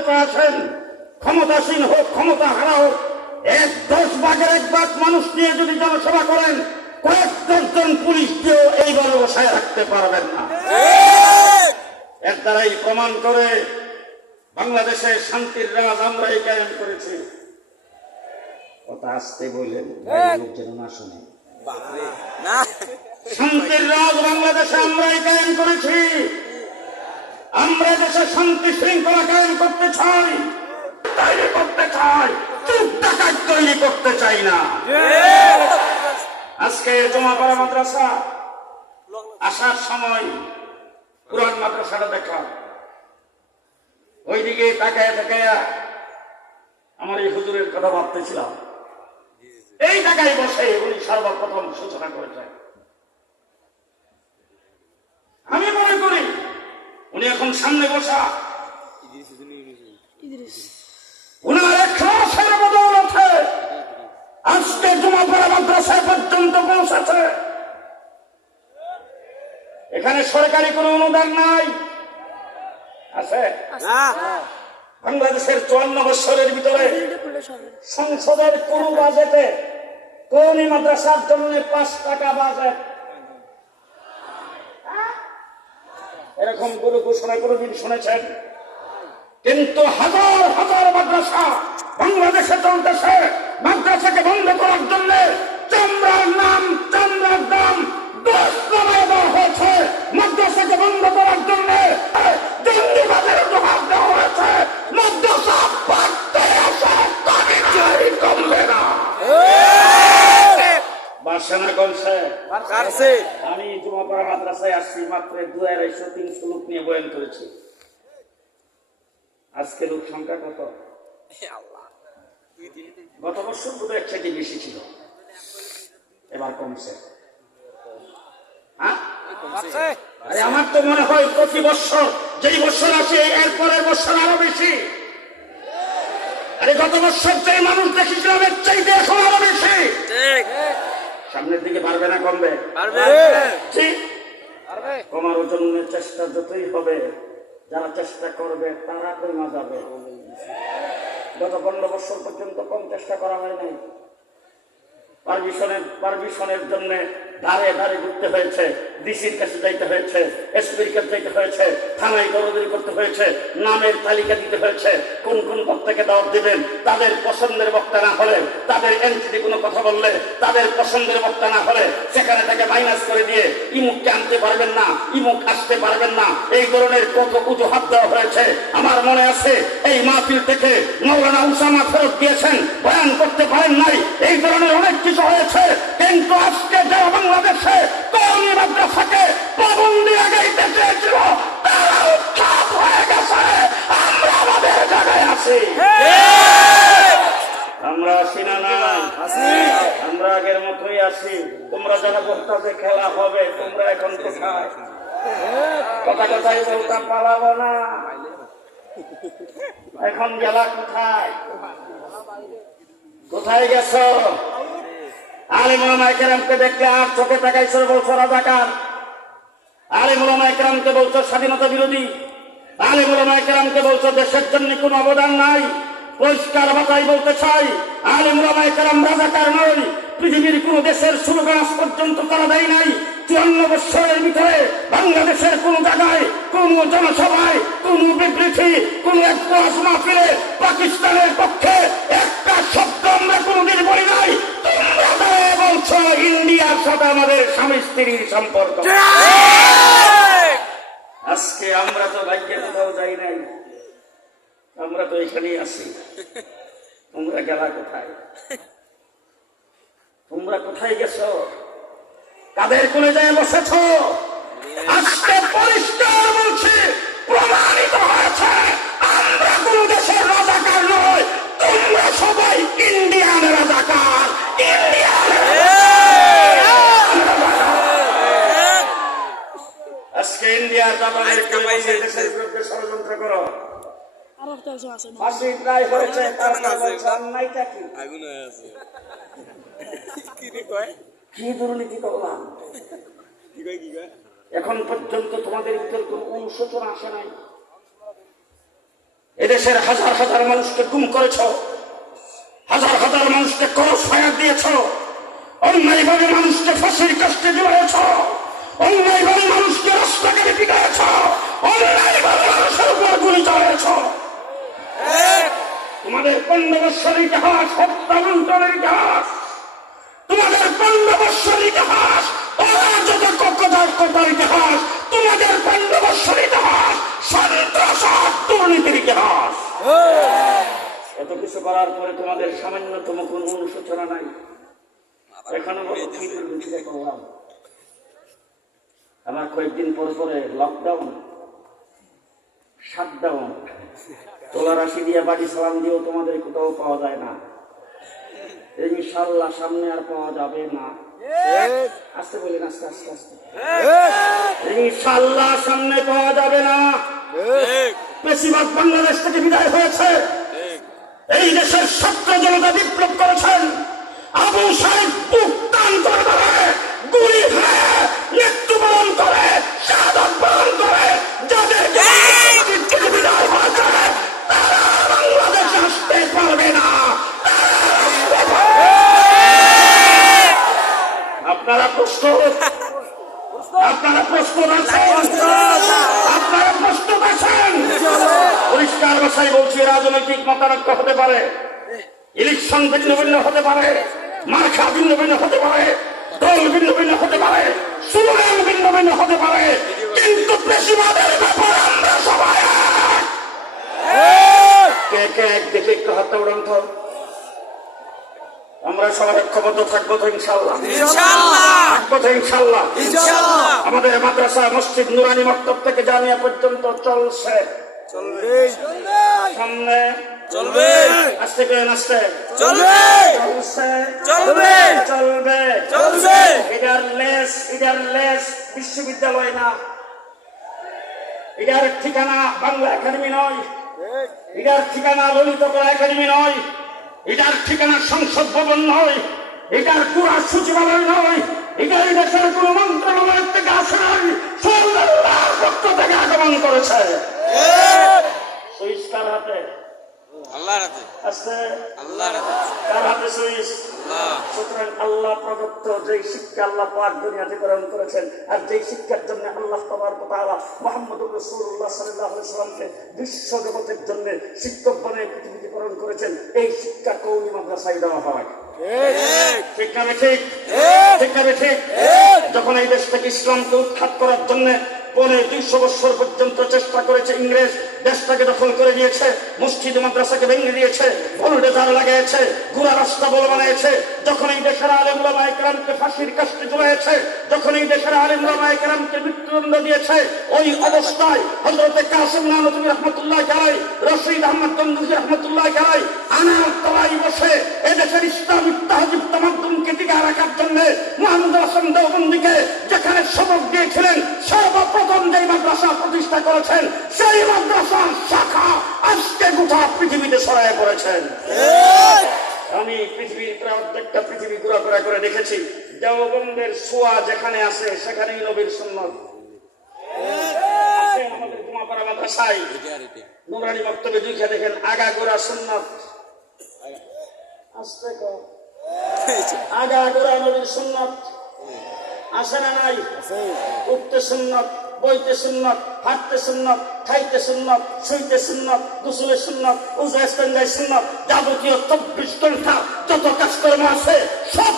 ক্ষমতায় আসেন, ক্ষমতাসীন হোক ক্ষমতা হারা হোক, 10 ভাগের 1 ভাগ মানুষ নিয়ে যদি জনসভা করেন, কয়েক দশজন পুলিশ দিয়েও এইভাবে বসায় রাখতে পারবেন না। এর দ্বারাই প্রমাণ করে বাংলাদেশে শান্তির রাজ আমরাই কায়েম করেছি। কথা আসতে বললেন লোক যেন না শুনে। শান্তির রাজ বাংলাদেশে আমরাই কায়েম করেছি। আমরা দেশে শান্তি শৃঙ্খলা কায়েম করতে চাই, তৈরি করতে চাই, চুপ ডাকাত তৈরি করতে চাই না। আজকে জমাপাড়া মাদ্রাসা আসার সময় পুরান মাদ্রাসাটা দেখলাম, ওইদিকে তাকায় তাকায়া আমার এই হুজুরের কথা ভাবতেছিলাম। এই জায়গায় বসে উনি সর্বপ্রথম সূচনা করেছেন। আমি মনে করি উনি এখন সামনে বসা, উনার ইখলাসের বদৌলতে আজকে জমাপাড়া মাদ্রাসা পর্যন্ত পৌঁছেছে। এখানে সরকারি কোনো অনুদান নাই, আছে বাংলাদেশের 54 বছরের ভিতরে সংসদের কোন বাজেটে কোন মাদ্রাসার জন্য 5 টাকা বাজেট এরকম কোনো ঘোষণা কোনদিন শুনেছেন? কিন্তু হাজার হাজার মাদ্রাসা বাংলাদেশে চলতেছে। মাদ্রাসাকে বন্ধ করার জন্য চামড়ার দাম 10 টাকায় দেওয়া হয়েছে। মাদ্রাসাকে বন্ধ করার জন্য জঙ্গিবাদের জবাব দেওয়া হয়েছে। মাদ্রাসা পাঠতে আসে, কমবে না। বাসনা কমছে। আমি জমাপাড়া মাদ্রাসায় আসছি, মাত্র 200-300 লোক নিয়ে বয়ান করেছি। আজকে লোক সংখ্যা কত? গত বছর বোধ হয় 1 থেকে বেশি ছিল, এবার কমছে। আরে আমার তো মনে হয় প্রতি বছর যেই বছর আসে এর পরের বছর আরো বেশি। আরে গত বছর যে মানুষ দেখেছিলাম এর চাইতে এখন আরো বেশি। সামনের দিকে পারবে না কমবে? কমার জন্য চেষ্টা যতই হবে, যারা চেষ্টা করবে তারা কমা যাবে। গত 15 বছর পর্যন্ত কম চেষ্টা করা হয় নাই। পারমিশনের জন্য দাঁড়ে ঘুরতে হয়েছে, ডিসির কাছে যাইতে হয়েছে, এসপির কাছে যাইতে হয়েছে, থানায় দৌড়াদৌড়ি করতে হয়েছে, নামের তালিকা দিতে হয়েছে, কোন কোন বক্তাকে দাওয়াত দিবেন। তাদের পছন্দের বক্তা না হলে, তাদের এনসিডি কোনো কথা বললে, তাদের পছন্দের বক্তা না হলে সেখানে তাকে মাইনাস করে দিয়ে ইমুককে আনতে পারবেন না, ইমুক আসতে পারবেন না, এই ধরনের কত অজুহাত দেওয়া হয়েছে। আমার মনে আছে এই মাহফিল থেকে মাওলানা উসামা ফেরত দিয়েছেন, বয়ান করতে পারেন নাই, এই ধরনের অনেক কিছু হয়েছে। কিন্তু আজকে যারা বাংলাদেশে কওমি মাদ্রাসাকে পাবন্দি লাগাইতে চেয়েছিল তারা উৎখাত হয়ে গেছে। আমরা আমাদের জায়গায় আছি। আমরা আসি না? আমরা আগের মতোই আছি। তোমরা যারা বলতে খেলা হবে, তোমরা এখন কোথায়? কথাই বলতে পালাবো না। এখন গেলা কোথায়? কোথায় গেছ? আলিম উলামায়ে কেরামকে দেখলে আর চোখে তাকাইছো, বলছো রাজাকার। আলিম উলামায়ে কেরামকে বলছো স্বাধীনতা বিরোধী। আলিম উলামায়ে কেরামকে বলছো দেশের জন্য কোনো অবদান নাই। পরিষ্কার ভাষায় বলতে চাই, আলিম উলামায়ে কেরাম রাজাকার নয়। পৃথিবীর কোন দেশের স্লোগান আজ পর্যন্ত তারা দেয় নাই। 54 বছরের ভিতরে বাংলাদেশের কোন জায়গায়, কোন জনসভায়, কোন বিবৃতি, কোন এক মাহফিলে পাকিস্তানের পক্ষে একটা শব্দ আমরা কোনদিন বলি নাই। তোমরা বলছো ইন্ডিয়ার সাথে আমাদের স্বামী স্ত্রীর সম্পর্ক। আজকে আমরা তো ভাগ্যে কোথাও যাই নাই, আমরা তো এখানেই আছি। তোমরা গেলা কোথায়? তোমরা কোথায় গেছো? কাদের কোলে যায় বসেছ? আজকে পরিষ্কার বলছি, প্রমাণিত হয়েছে আমরা কোন দেশের রাজাকার নয়। তোমরা সবাই ইন্ডিয়ান রাজাকার। আজকে ইন্ডিয়ার দেশের বিরুদ্ধে ষড়যন্ত্র করো। প্রায় হয়েছে, কি দুর্নীতি করলাম? এখন পর্যন্ত তোমাদের ভিতর কোন অনুশোচনা আসে নাই। এদেশের হাজার হাজার মানুষকে গুম করেছ, হাজার হাজার মানুষকে ক্রস ফায়ার দিয়েছ, অন্যায়ভাবে মানুষকে ফাঁসির কাস্টে ঝুলিয়েছ, অন্যায়ভাবে মানুষকে রাস্তাঘাটে পিটাইছ, অন্যায়ভাবে মানুষের উপর গুলি চালিয়েছ। তোমাদের 15 বৎসরের ইতিহাস হত্যা লুণ্ঠনের ইতিহাস, তোমাদের 15 বৎসরের ইতিহাস অরাজকতার ইতিহাস, তোমাদের 15 বৎসরের ইতিহাস সন্ত্রাস আর দুর্নীতির ইতিহাস। এত কিছু করার পরে তোমাদের সামান্যতম কোন অনুশোচনা নাই। এখানে করলাম আমার কয়েকদিন পরে লকডাউন, শাটডাউন, তোলা রাশি দিয়ে বাড়ি সালাম দিয়েও তোমাদের কোথাও পাওয়া যায় না। ইনশাআল্লাহ সামনে আর পাওয়া যাবে না। আস্তে বলেন, আস্তে আস্তে আস্তে। ইনশাআল্লাহ সামনে পাওয়া যাবে না। বেশিরভাগ বাংলাদেশ থেকে বিদায় হয়েছে। এই দেশের ছাত্র জনতা বিপ্লব করেছেন। আবু সাহেব বুক টান করে ধরে গুলি খেয়ে মৃত্যুবরণ করে শাহাদাত বরণ করে যাদের বিদায় হয়েছে তারা বাংলাদেশে আসতে পারবে না। আপনারা প্রস্তুত? আপনারা প্রস্তুত আছেন? আপনারা প্রস্তুত আছেন? পরিষ্কার ভাষায় বলছি, রাজনৈতিক মতানৈক্য হতে পারে, ইলেকশন ভিন্ন ভিন্ন হতে পারে, মার্কা ভিন্ন ভিন্ন হতে পারে, দল ভিন্ন ভিন্ন হতে পারে, স্লোগান ভিন্ন ভিন্ন হতে পারে, কিন্তু বেশিরভাগের ব্যাপারে আমরা সবাই একদিকে একটু হাতটা উড়ান তো। আমরা সবাই ঐক্যবদ্ধ থাকবো তো ইনশাআল্লাহ? থাকবো তো ইনশাআল্লাহ? আমাদের মাদ্রাসা, মসজিদ, নুরানি মক্তব থেকে জামিয়া পর্যন্ত চলছে, সামনে চলবে, আস্তে করে আস্তে চলবে, চলবে, চলবে, চলবে। এটার বিশ্ববিদ্যালয় না, এটার ঠিকানা বাংলা একাডেমি নয়, এটার ঠিকানা ললিত কলা একাডেমি নয়, এটার ঠিকানা সংসদ ভবন নয়, এটার পুরা সচিবালয় নয়, এটার দেশের কোন মন্ত্রণালয়ের থেকে আসে নাই, আল্লাহর পক্ষ থেকে আগমন করেছে। সুইচ কার হাতে? আল্লাহর হাতে। আছে আল্লাহর হাতে। কার হাতে সুইচ? আল্লাহ। সুতরাং আল্লাহ প্রদত্ত যেই শিক্ষা আল্লাহ পাক দুনিয়াতে প্রেরণ করেছেন, আর যেই শিক্ষার জন্য আল্লাহ তাবারক ওয়া তাআলা মুহাম্মদুর রাসূলুল্লাহ সাল্লাল্লাহু আলাইহি ওয়াসাল্লামকে বিশ্ব জগতের জন্য শিক্ষক বানিয়ে পৃথিবীতে প্রেরণ করেছেন, এই শিক্ষা কওমি মাদ্রাসায় দেওয়া হয়। ঠিক না ঠিক? ঠিক না ঠিক? যখন এই দেশ থেকে ইসলামকে উৎখাত করার জন্য 200 বছর পর্যন্ত চেষ্টা করেছে ইংরেজ, দেশটাকে দখল করে নিয়েছে, মসজিদ মাদ্রাসাকে ভেঙে দিয়েছে, বুলডোজার লাগিয়েছে, গুড়া রাস্তা বল বানিয়েছে, যখন এই দেশের আলেম ওলামায়ে কেরামকে ফাঁসির কাস্টে ঝুলিয়েছে, যখন এই দেশের আলেম ওলামায়ে কেরামকে মৃত্যুদণ্ড দিয়েছে, ওই অবস্থায় হযরতে কাসিম নানতুবি রাহমাতুল্লাহ আলাইহি, রশিদ আহমদ গঙ্গুহি রাহমাতুল্লাহ আলাইহি আনার তলায় বসে এই দেশের ইসলামিক তাহজিব তামাদ্দুনকে টিকিয়ে রাখার জন্য মুহাম্মদ হাসান দেওবন্দিকে যেখানে সবক দিয়েছিলেন, সর্বপ্রথম যে মাদ্রাসা প্রতিষ্ঠা করেছেন, সেই মাদ্রাসার শাখা আজকে গোটা পৃথিবীতে ছড়ায় পড়েছেন। আমি পৃথিবীর প্রায় অর্ধেকটা পৃথিবী ঘোরাফেরা করে দেখেছি, দেওবন্দের ছোঁয়া যেখানে আছে সেখানেই নবীর সুন্নাত আছে। আমাদের জুমাপাড়া মাদ্রাসায় নুরানি মক্তবে দুইখা দেখেন, আগাগোড়া সুন্নাত, আস্তে কর, আগাগোড়া নবীর সুন্নাত আছে না নাই? উঠতে সুন্নাত, বইতে সুন্নাত, হাঁটতে সুন্নাত, খাইতে সুন্নাত, শুইতে সুন্নাত, গোসলে সুন্নাত, উজা ইস্তেঞ্জায় সুন্নাত, যাবতীয় 24 ঘন্টা যত কাজকর্ম আছে সব